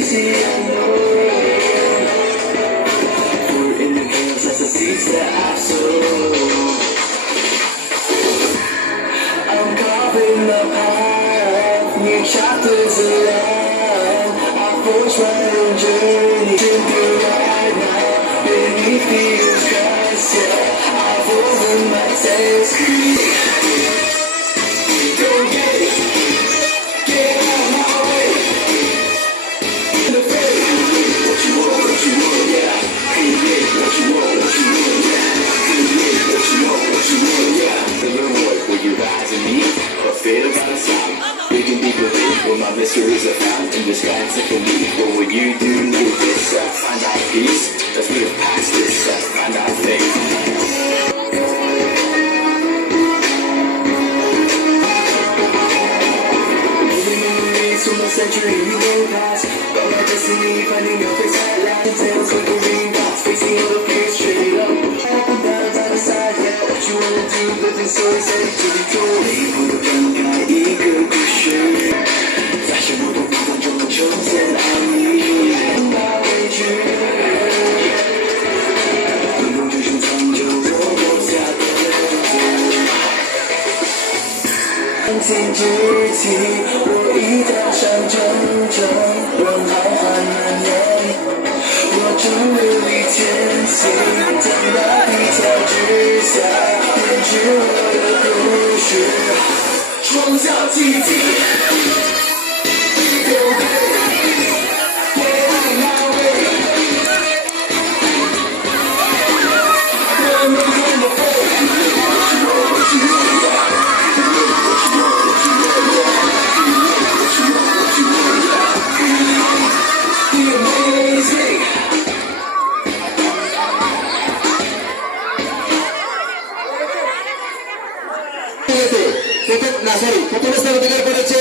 easy, I know. We're in the hills, that's the seeds that I've sown. I'm carving the path, new chapters align. I forge my own journey, simply right now. Beneath the skies, yeah, I've woven my tales. My mysteries are found in this guidance for me. What will you do with this? Find out peace. Let's move past this. Find out faith. Memories from a century you go past. Got my destiny, finding your face at last. Tales with the green dots, facing all the fears straight up. Up and down, side to side, yeah. What you wanna do? Living stories ready to be told. Put a gun, guy, eager to share.尽之际，我一道上征征，问浩瀚蔓延。我正努力前行，在那地条之下，编织我的故事，创造奇迹。প্রথম স্থান অধিকার করেছে